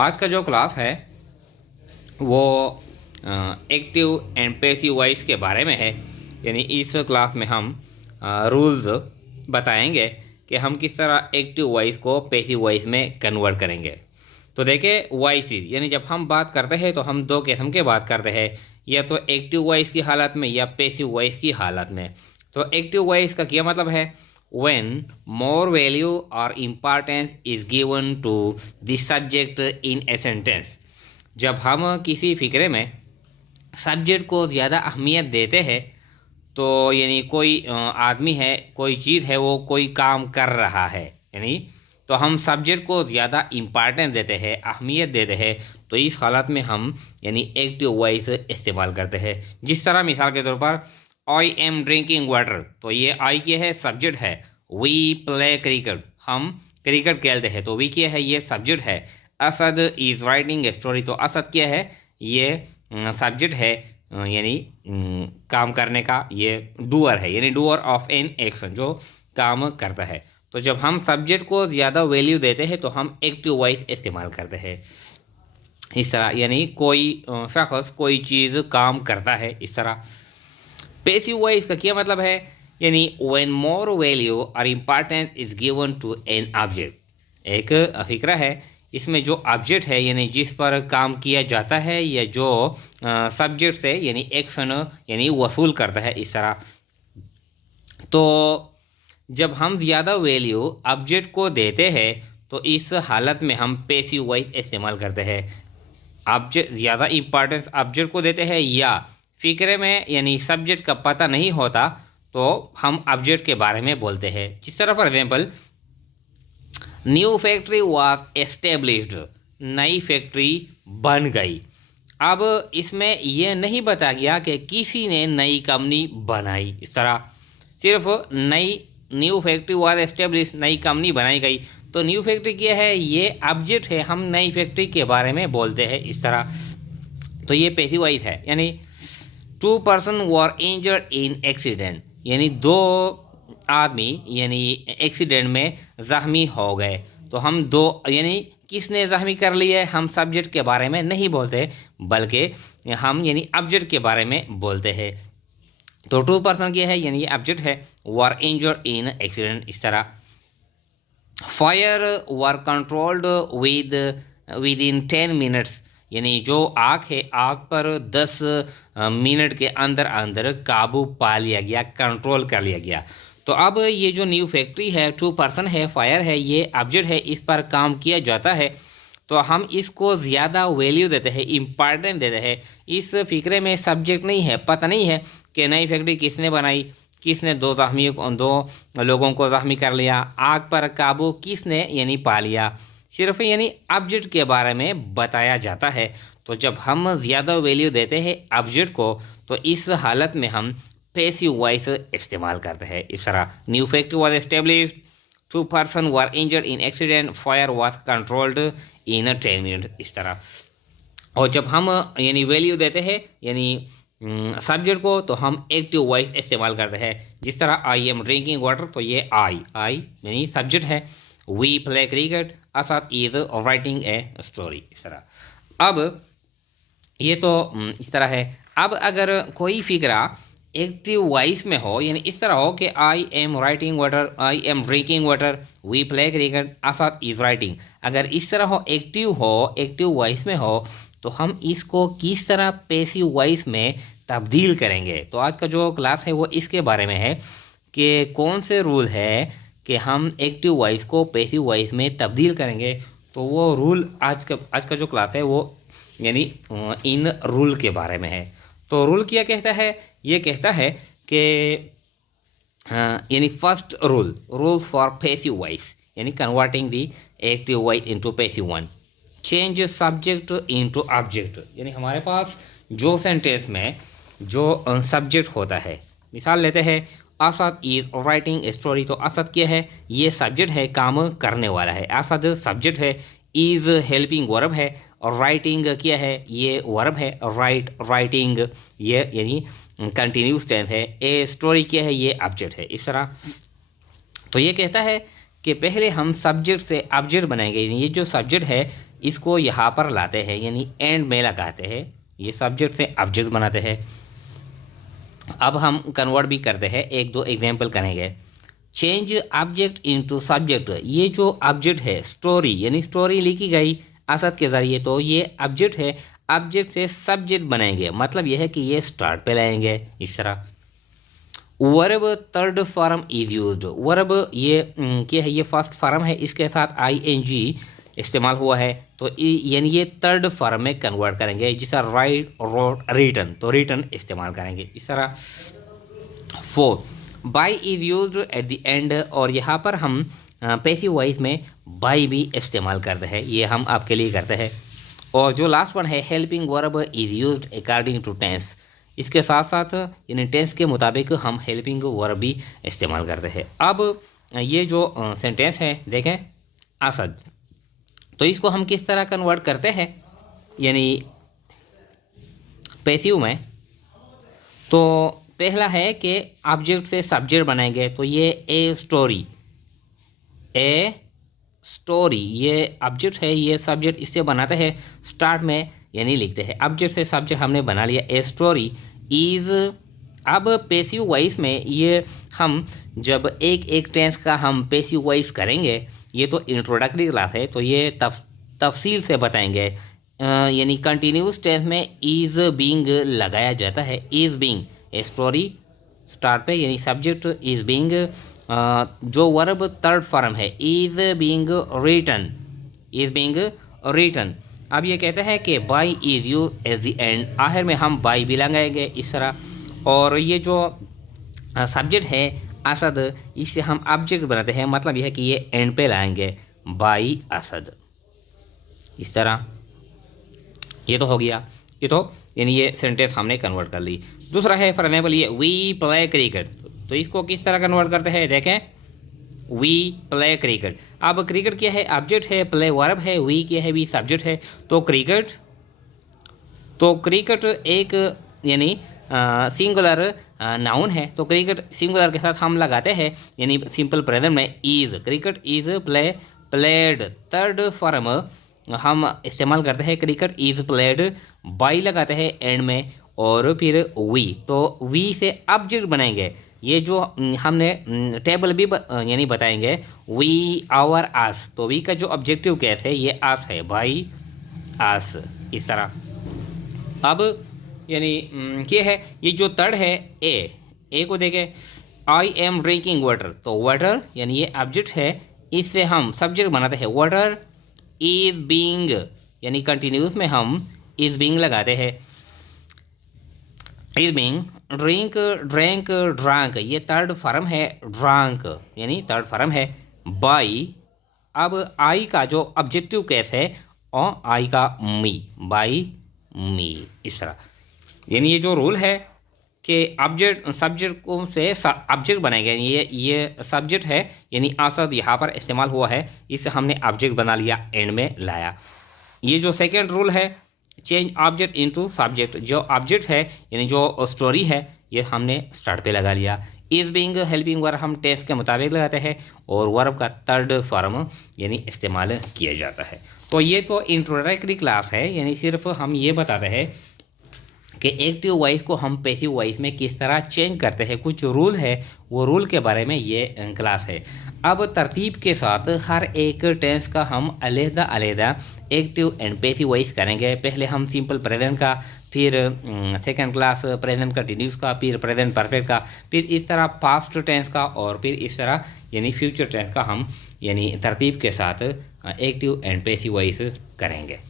आज का जो क्लास है वो एक्टिव एंड पैसिव वॉइस के बारे में है। यानी इस क्लास में हम रूल्स बताएंगे कि हम किस तरह एक्टिव वॉइस को पैसिव वॉइस में कन्वर्ट करेंगे। तो देखिए, वॉइसेस यानी जब हम बात करते हैं तो हम दो किस्म के बात करते हैं, या तो एक्टिव वॉइस की हालत में या पैसिव वॉइस की हालत में। तो एक्टिव वॉइस का क्या मतलब है? when more value or importance is given to the subject in a sentence। जब हम किसी फिक्रे में सब्जेक्ट को ज़्यादा अहमियत देते हैं, तो यानी कोई आदमी है, कोई चीज़ है, वो कोई काम कर रहा है, यानी तो हम सब्जेक्ट को ज़्यादा इम्पार्टेंस देते हैं, अहमियत देते हैं, तो इस हालत में हम यानी एक्टिव वॉइस इस्तेमाल करते हैं। जिस तरह मिसाल के तौर पर आई एम ड्रिंकिंग वाटर, तो ये आई क्या है? सब्जेक्ट है। वी प्ले क्रिकेट, हम क्रिकेट खेलते हैं, तो वी क्या है? ये सब्जेक्ट है। Asad is writing a story, तो असद क्या है? ये सब्जेक्ट है, यानी काम करने का, ये डूअर है, यानी डूअर ऑफ एन एक्शन, जो काम करता है। तो जब हम सब्जेक्ट को ज़्यादा वैल्यू देते हैं तो हम एक्टिव वॉइस इस्तेमाल करते हैं इस तरह, यानी कोई शख्स कोई चीज़ काम करता है, इस तरह। पैसिव वॉइस का क्या मतलब है? यानी व्हेन मोर वैल्यू और importance is given to an object. एक फिक्रा है, इसमें जो ऑब्जेक्ट है यानी जिस पर काम किया जाता है, या जो सब्जेक्ट से यानी एक्शन यानी वसूल करता है, इस तरह। तो जब हम ज़्यादा वैल्यू ऑब्जेक्ट को देते हैं तो इस हालत में हम पैसिव वॉइस इस्तेमाल करते हैं। ऑब्जेक्ट ज़्यादा इम्पॉर्टेंस ऑब्जेक्ट को देते हैं, या फिक्रे में यानी सब्जेक्ट का पता नहीं होता तो हम ऑब्जेक्ट के बारे में बोलते हैं। जिस तरह for example, new factory was established, नई फैक्ट्री बन गई। अब इसमें यह नहीं बता गया कि किसी ने नई कंपनी बनाई, इस तरह सिर्फ न्यू फैक्ट्री वाज एस्टेब्लिश्ड, नई कंपनी बनाई गई। तो न्यू फैक्ट्री क्या है? ये ऑब्जेक्ट है, हम नई फैक्ट्री के बारे में बोलते हैं, इस तरह। तो ये पैसिव वॉइस है। यानी 2 person were injured in accident, यानी 2 आदमी यानी एक्सीडेंट में ज़ख्मी हो गए। तो हम 2 यानी किसने ज़ख्मी कर लिया है, हम सब्जेक्ट के बारे में नहीं बोलते, बल्कि हम यानी ऑब्जेक्ट के बारे में बोलते हैं। तो 2 पर्सन क्या है? यानी ऑब्जेक्ट है। वर इंजर्ड इन एक्सीडेंट, इस तरह। Fire were controlled with in 10 minutes, यानी जो आग है, आग पर 10 मिनट के अंदर अंदर काबू पा लिया गया, कंट्रोल कर लिया गया। तो अब ये जो न्यू फैक्ट्री है, 2 पर्सन है, फायर है, ये ऑब्जेक्ट है, इस पर काम किया जाता है, तो हम इसको ज़्यादा वैल्यू देते हैं, इम्पॉर्टेंस देते हैं। इस फिक्रे में सब्जेक्ट नहीं है, पता नहीं है कि नई फैक्ट्री किसने बनाई, किसने 2 लोगों को ज़ख्मी कर लिया, आग पर काबू किसने यानी पा लिया, सिर्फ यानी ऑब्जेक्ट के बारे में बताया जाता है। तो जब हम ज़्यादा वैल्यू देते हैं ऑब्जेक्ट को, तो इस हालत में हम पैसिव वॉइस इस्तेमाल करते हैं, इस तरह। New factory was established, 2 person were injured in accident, fire was controlled in 10 minute, इस तरह। और जब हम यानी वैल्यू देते हैं यानी सब्जेक्ट को, तो हम एक्टिव वॉइस इस्तेमाल करते हैं। जिस तरह आई एम ड्रिंकिंग वाटर, तो ये आई यानी सब्जेक्ट है। We play cricket, Asad is writing a story, इस तरह। अब ये तो इस तरह है। अब अगर कोई फिक्रा एक्टिव वॉइस में हो, यानी इस तरह हो कि I am writing water, I am drinking water, we play cricket, Asad is writing, अगर इस तरह हो, एक्टिव वॉइस में हो, तो हम इसको किस तरह पैसिव वॉइस में तब्दील करेंगे। तो आज का जो क्लास है वो इसके बारे में है कि कौन से रूल है कि हम एक्टिव वॉइस को पैसिव वॉइस में तब्दील करेंगे। तो वो रूल आज का जो क्लास है वो यानी इन रूल के बारे में है। तो रूल क्या कहता है? ये कहता है कि यानी first rules for passive voice, यानी converting the active voice into passive one. Change subject into object, यानी हमारे पास जो सेंटेंस में जो सब्जेक्ट होता है, मिसाल लेते हैं Asad is writing a story, तो असद क्या है? ये सब्जेक्ट है, काम करने वाला है, असद सब्जेक्ट है। इज हेल्पिंग वर्ब है, और राइटिंग क्या है? ये वर्ब है, राइटिंग ये यानी कंटिन्यूस टेंस है। ए स्टोरी क्या है? ये ऑब्जेक्ट है, इस तरह। तो ये कहता है कि पहले हम सब्जेक्ट से ऑब्जेक्ट बनाएंगे। ये जो सब्जेक्ट है इसको यहाँ पर लाते हैं, यानी एंड में लगाते हैं, ये सब्जेक्ट से ऑब्जेक्ट बनाते हैं। अब हम कन्वर्ट भी करते हैं, एक दो एग्जाम्पल करेंगे। चेंज ऑब्जेक्ट इनटू सब्जेक्ट, ये जो ऑब्जेक्ट है स्टोरी, यानी स्टोरी लिखी गई असद के ज़रिए, तो ये ऑब्जेक्ट है, ऑब्जेक्ट से सब्जेक्ट बनाएंगे, मतलब यह है कि ये स्टार्ट पे लाएंगे इस तरह। Verb third form is used, verb ये क्या है, ये फर्स्ट फॉर्म है, इसके साथ ING इस्तेमाल हुआ है, तो यानी ये थर्ड फॉर्म में कन्वर्ट करेंगे, जिसका राइट, रोट, रिटन, तो रिटन इस्तेमाल करेंगे इस तरह। 4 by is used eight the and, और यहाँ पर हम पैसिव वॉइस में बाई भी इस्तेमाल करते हैं, ये हम आपके लिए करते हैं। और जो लास्ट वन है helping verb is used according to tense, इसके साथ साथ यानी टेंस के मुताबिक हम हेल्पिंग वर्ब भी इस्तेमाल करते हैं। अब ये जो सेंटेंस है देखें, असद, तो इसको हम किस तरह कन्वर्ट करते हैं यानी पैसिव में। तो पहला है कि ऑब्जेक्ट से सब्जेक्ट बनाएंगे, तो ये ए स्टोरी, ये ऑब्जेक्ट है, ये सब्जेक्ट इससे बनाते हैं, स्टार्ट में यानी लिखते हैं, ऑब्जेक्ट से सब्जेक्ट हमने बना लिया, ए स्टोरी इज। अब पैसिव वॉइस में ये हम जब एक एक टेंस का हम पैसिव वॉइस करेंगे, ये तो इंट्रोडक्टरी क्लास है, तो ये तफसील से बताएंगे। यानी कंटिन्यूस टेंस में इज बीइंग लगाया जाता है, is being a story start पे, यानी सब्जेक्ट इज बीइंग, जो वर्ब थर्ड फॉर्म है is being written, is being written. अब ये कहते हैं कि by is you at the end, आखिर में हम बाई भी लगाएंगे इस तरह। और ये जो सब्जेक्ट है असद, इससे हम ऑब्जेक्ट बनाते हैं, मतलब यह है कि ये एंड पे लाएंगे, बाई असद इस तरह। ये तो हो गया, ये तो यानी ये सेंटेंस हमने कन्वर्ट कर ली। दूसरा है फॉर एग्जाम्पल ये वी प्ले क्रिकेट, तो इसको किस तरह कन्वर्ट करते हैं देखें, वी प्ले क्रिकेट। अब क्रिकेट क्या है, ऑब्जेक्ट है, प्ले वर्ब है, वी क्या है, वी सब्जेक्ट है, तो क्रिकेट एक यानी सिंगुलर नाउन है, तो क्रिकेट सिंगुलर के साथ हम लगाते हैं, यानी सिंपल प्रेजेंट में is, cricket is played. Third form हम इस्तेमाल करते हैं, क्रिकेट इज प्लेड, बाई लगाते हैं एंड में, और फिर वी, तो वी से ऑब्जेक्ट बनाएंगे। ये जो हमने टेबल भी यानी बताएंगे, वी आवर आस, तो वी का जो ऑब्जेक्टिव केस है ये आस है, बाई आस इस तरह। अब यानी क्या है, ये जो थर्ड है ए को देखें, आई एम ड्रिंकिंग वाटर, तो वाटर यानी ये ऑब्जेक्ट है, इससे हम सब्जेक्ट बनाते हैं, वाटर इज बीइंग, यानी कंटिन्यूस में हम इज बीइंग लगाते हैं, इज बीइंग। ड्रिंक, ड्रैंक, ड्रांक, ये थर्ड फॉर्म है, ड्रांक यानी थर्ड फॉर्म है, बाई। अब आई का जो ऑब्जेक्टिव केस है, और आई का मी, बाई मी इस तरह। यानी ये जो रूल है कि ऑब्जेक्ट सब्जेक्ट को से ऑब्जेक्ट बनाएंगे, ये सब्जेक्ट है, यानी असद यहाँ पर इस्तेमाल हुआ है, इससे हमने ऑब्जेक्ट बना लिया, एंड में लाया। ये जो सेकेंड रूल है, चेंज ऑब्जेक्ट इनटू सब्जेक्ट, जो ऑब्जेक्ट है यानी जो स्टोरी है, ये हमने स्टार्ट पे लगा लिया। इज बीइंग हेल्पिंग वर्ब हम टेंस के मुताबिक लगाते हैं, और वर्ब का थर्ड फॉर्म यानी इस्तेमाल किया जाता है। तो ये तो इंट्रोडक्टरी क्लास है, यानी सिर्फ हम ये बताते हैं कि एक्टिव वॉइस को हम पैसिव वॉइस में किस तरह चेंज करते हैं, कुछ रूल है, वो रूल के बारे में ये क्लास है। अब तरतीब के साथ हर एक टेंस का हम अलग-अलग एक्टिव एंड पैसिव वॉइस करेंगे। पहले हम सिंपल प्रेजेंट का, फिर सेकंड क्लास प्रेजेंट कंटिन्यूस का, फिर प्रेजेंट परफेक्ट का, फिर इस तरह पास्ट टेंस का, और फिर इस तरह यानी फ्यूचर टेंस का हम यानी तरतीब के साथ एक्टिव एंड पैसिव वॉइस करेंगे।